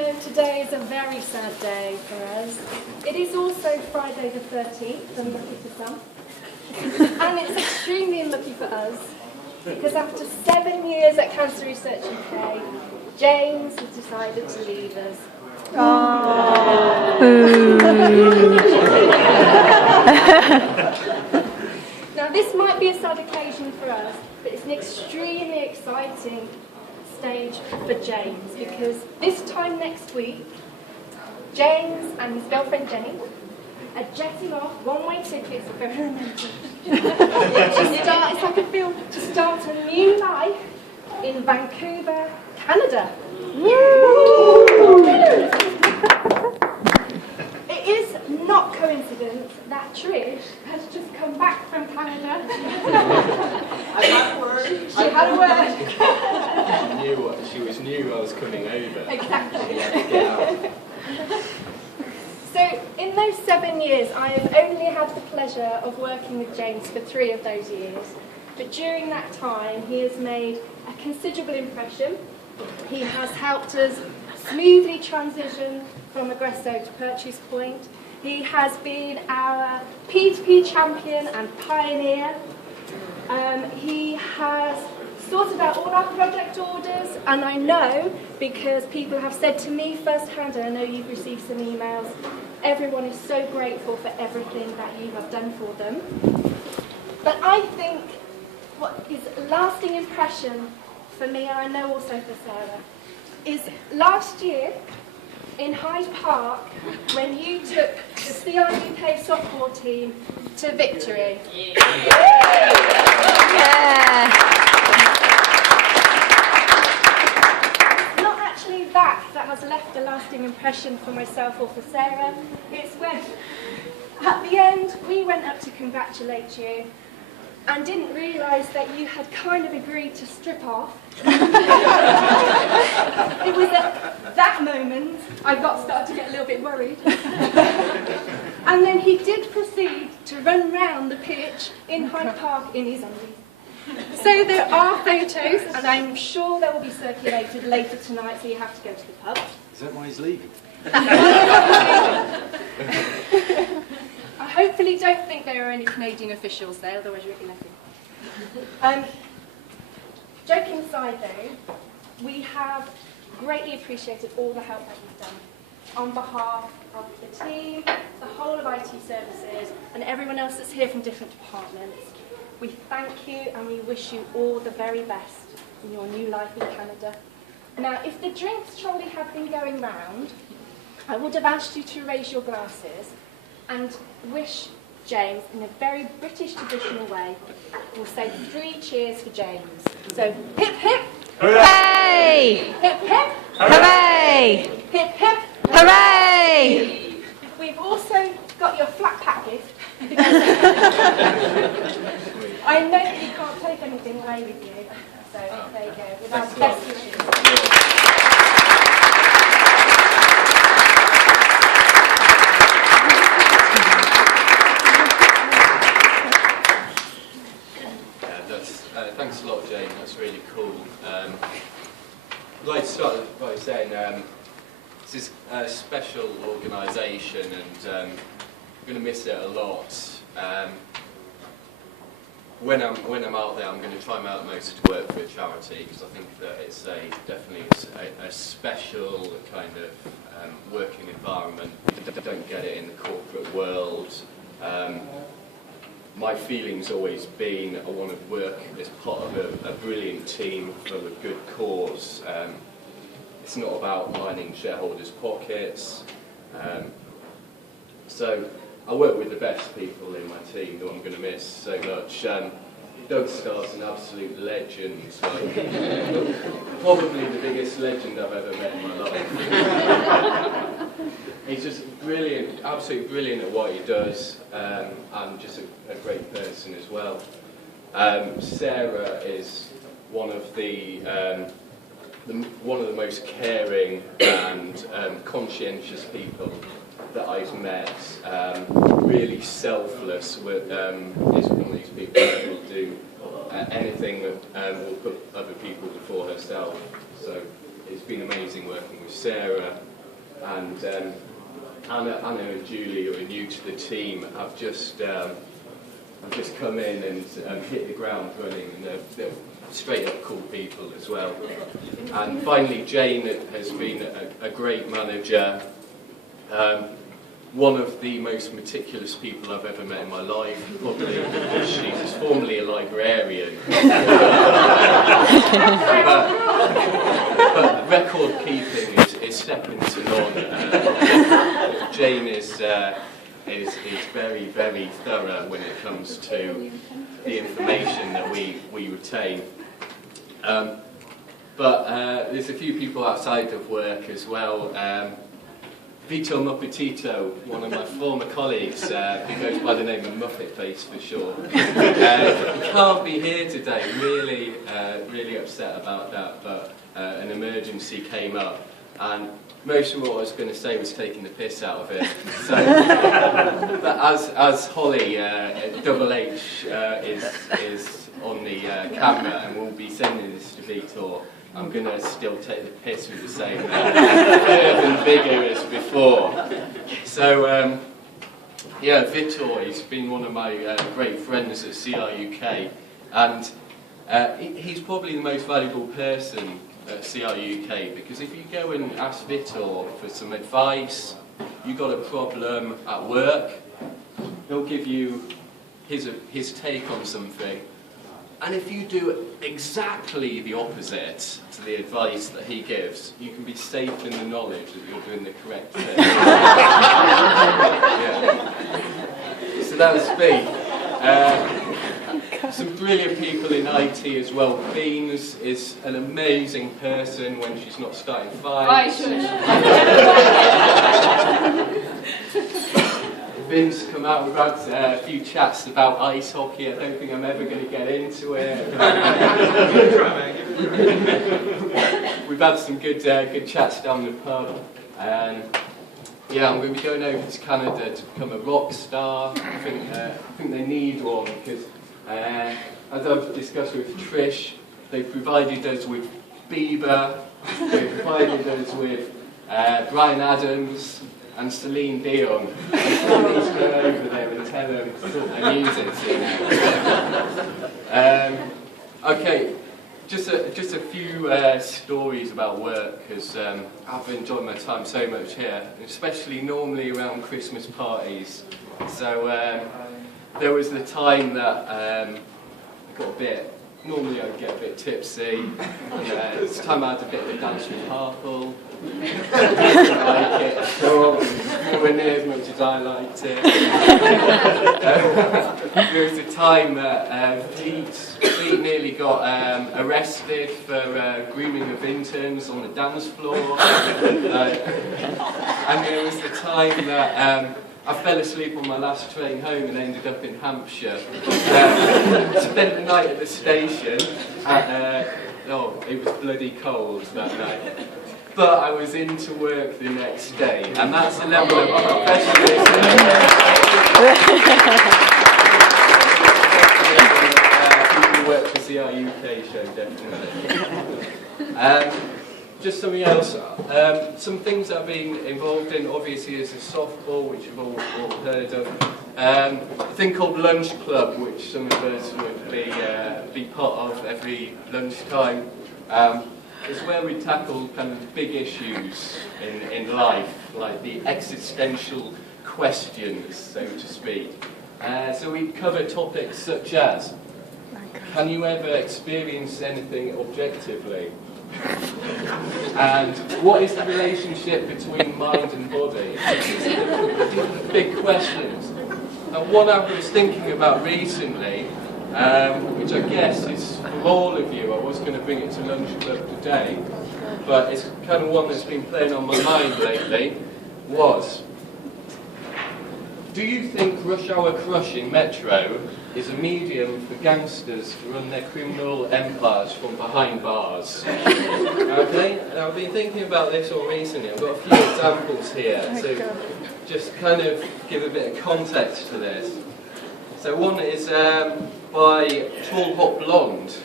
know, today is a very sad day for us. It is also Friday the 13th, unlucky for some. And it's extremely unlucky for us, because after 7 years at Cancer Research UK, James has decided to leave us. Now, this might be a sad occasion for us, but it's an extremely exciting stage for James, because this time next week, James and his girlfriend Jenny are jetting off one-way tickets, very romantic, to start a new life in Vancouver, Canada. It is not coincidence that Trish has just come back from Canada. I had a word. She had a word. She knew I was coming over. Exactly. She had to get out. So, in those 7 years, I have only had the pleasure of working with James for 3 of those years. But during that time, he has made a considerable impression. He has helped us smoothly transition from Aggresso to Purchase Point. He has been our P2P champion and pioneer. He has sorted out all our project orders, and I know, because people have said to me firsthand, and I know you've received some emails, everyone is so grateful for everything that you have done for them. But I think what is a lasting impression for me, and I know also for Sarah, is last year in Hyde Park when you took the CRUK softball team to victory. Yeah. Not actually that has left a lasting impression for myself or for Sarah. It's when at the end we went up to congratulate you and didn't realise that you had kind of agreed to strip off. It was at that moment I started to get a little bit worried. And then he did proceed to run round the pitch in Hyde Park in his undies. So there are photos, and I'm sure they will be circulated later tonight, so you have to go to the pub. Is that why he's leaving? I hopefully don't think there are any Canadian officials there, otherwise you'll be lucky. Joking aside though, we have greatly appreciated all the help that you've done on behalf of the team, the whole of IT services, and everyone else that's here from different departments. We thank you and we wish you all the very best in your new life in Canada. Now, if the drinks trolley had been going round, I would have asked you to raise your glasses and wish James in a very British traditional way. We'll say 3 cheers for James. So, hip hip! Hooray! Hip hip! Hooray! Hip hip! Hooray! We've also got your flat pack gift. I know that you can't take anything away with you. So, there you go. With our best wishes. Thanks a lot, Jane. That's really cool. I'd like to start by saying this is a special organisation, and I'm going to miss it a lot. When I'm out there, I'm going to try my utmost to work for a charity, because I think that it's definitely a special kind of working environment. You don't get it in the corporate world. My feeling's always been I want to work as part of a brilliant team for a good cause. It's not about lining shareholders' pockets. So I work with the best people in my team who I'm going to miss so much. Doug Starr's an absolute legend, probably the biggest legend I've ever met in my life. He's just brilliant, absolutely brilliant at what he does, and just a great person as well. Sarah is one of the most caring and conscientious people that I've met. Really selfless. Is one of these people that will do anything that will put other people before herself. So it's been amazing working with Sarah, and Anna and Julie, who are new to the team, have just come in and hit the ground running, and they're straight up cool people as well. And finally, Jane has been a great manager. One of the most meticulous people I've ever met in my life, probably because she's formerly a librarian. but record keeping is second to none. Jane is very, very thorough when it comes to the information that we retain. But there's a few people outside of work as well. Vito Muppitito, one of my former colleagues, who goes by the name of Muppet Face for short. He can't be here today, really upset about that, but an emergency came up, and most of what I was going to say was taking the piss out of it. So, but as Holly, Double H, is on the camera and will be sending this to Vito, I'm going to still take the piss with the same verve and vigour as before. So, yeah, Vitor, he's been one of my great friends at CRUK, and he's probably the most valuable person at CRUK, because if you go and ask Vitor for some advice, you've got a problem at work, he'll give you his take on something. And if you do exactly the opposite to the advice that he gives, you can be safe in the knowledge that you're doing the correct thing. Yeah. So that was me. Some brilliant people in IT as well. Beans is an amazing person when she's not starting fights. Vince come out, we've had a few chats about ice hockey. I don't think I'm ever going to get into it. We've had some good chats down the pub. Yeah, I'm going to be going over to Canada to become a rock star. I think they need one, because as I've discussed with Trish, they've provided us with Bieber, they've provided us with Bryan Adams and Celine Dion. Please go over there and tell them to sort their music to. Okay, just a few stories about work, because I've enjoyed my time so much here, especially normally around Christmas parties. So there was the time that I got a bit. Normally I'd get a bit tipsy. This time I had a bit of a dance with Harple. I didn't like it at all. Nowhere near as much as I liked it. There was a time that Pete nearly got arrested for grooming of interns on the dance floor. And there was the time that I fell asleep on my last train home and ended up in Hampshire. Spent the night at the station. It was bloody cold that night. But I was into work the next day, and that's the level of professionalism. People who work for CRUK show, definitely. Just something else. Some things I've been involved in, obviously, is a softball, which you've all heard of. A thing called Lunch Club, which some of us would be part of every lunchtime. It's where we tackle kind of big issues in life, like the existential questions, so to speak. So we cover topics such as, can you ever experience anything objectively? And what is the relationship between mind and body? Big questions. And one I was thinking about recently, which I guess is for all of you, I was going to bring it to Lunch Club today, but it's kind of one that's been playing on my mind lately, was, do you think rush hour crush in Metro is a medium for gangsters to run their criminal empires from behind bars? Okay, and I've been thinking about this all recently. I've got a few examples here, so just kind of give a bit of context to this. So one is by Tall Hot Blonde,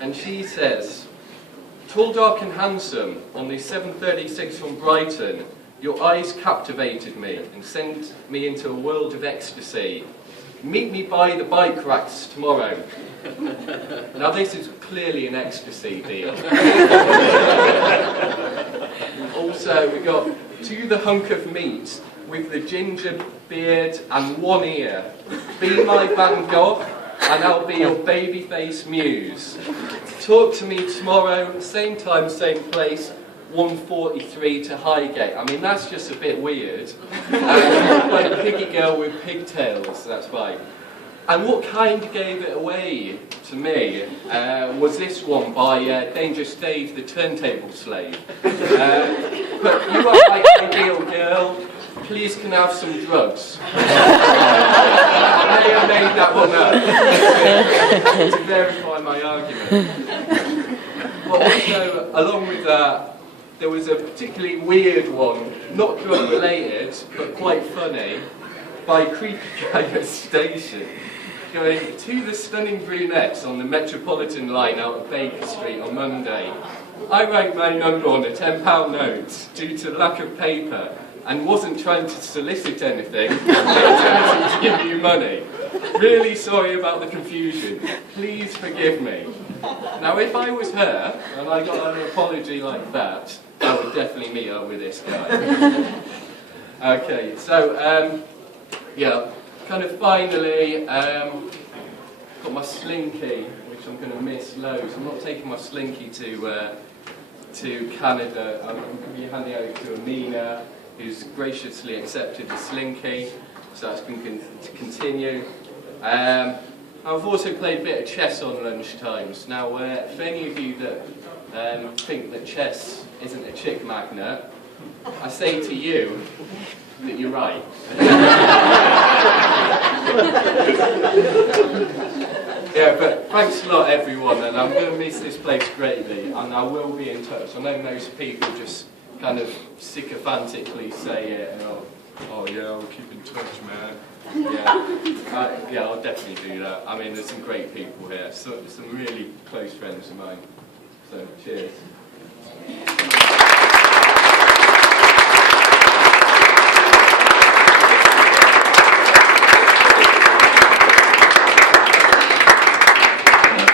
and she says, Tall, dark and handsome, on the 736 from Brighton, your eyes captivated me and sent me into a world of ecstasy. Meet me by the bike racks tomorrow. Now this is clearly an ecstasy deal. Also, we got to the hunk of meat with the ginger beard and one ear. Be my Van Gogh and I'll be your baby-faced muse. Talk to me tomorrow, same time, same place, 143 to Highgate. I mean, that's just a bit weird. Like Piggy Girl with pigtails, that's right. And what kind of gave it away to me was this one by Dangerous Dave, the Turntable Slave. But you are my ideal girl, please can I have some drugs? I may have made that one up to verify my argument. But also, along with that, there was a particularly weird one, not drug related, but quite funny, by Creepy Guy at Station, going to the stunning brunettes on the Metropolitan line out of Baker Street on Monday. I wrote my number on a £10 note due to lack of paper and wasn't trying to solicit anything, but attempting to give you money. Really sorry about the confusion. Please forgive me. Now, if I was her, and I got an apology like that, I would definitely meet up with this guy. Okay, so, yeah, kind of finally, got my slinky, which I'm going to miss loads. I'm not taking my slinky to Canada. I'm going to be handing out to Amina, who's graciously accepted the slinky, so that's going to continue. I've also played a bit of chess on lunchtimes. Now, for any of you that think that chess isn't a chick magnet, I say to you that you're right. Yeah, but thanks a lot, everyone, and I'm going to miss this place greatly, and I will be in touch. I know most people just kind of sycophantically say it, and oh yeah, I'll keep in touch, man. Yeah, I'll definitely do that. I mean, there's some great people here, some really close friends of mine. So, cheers.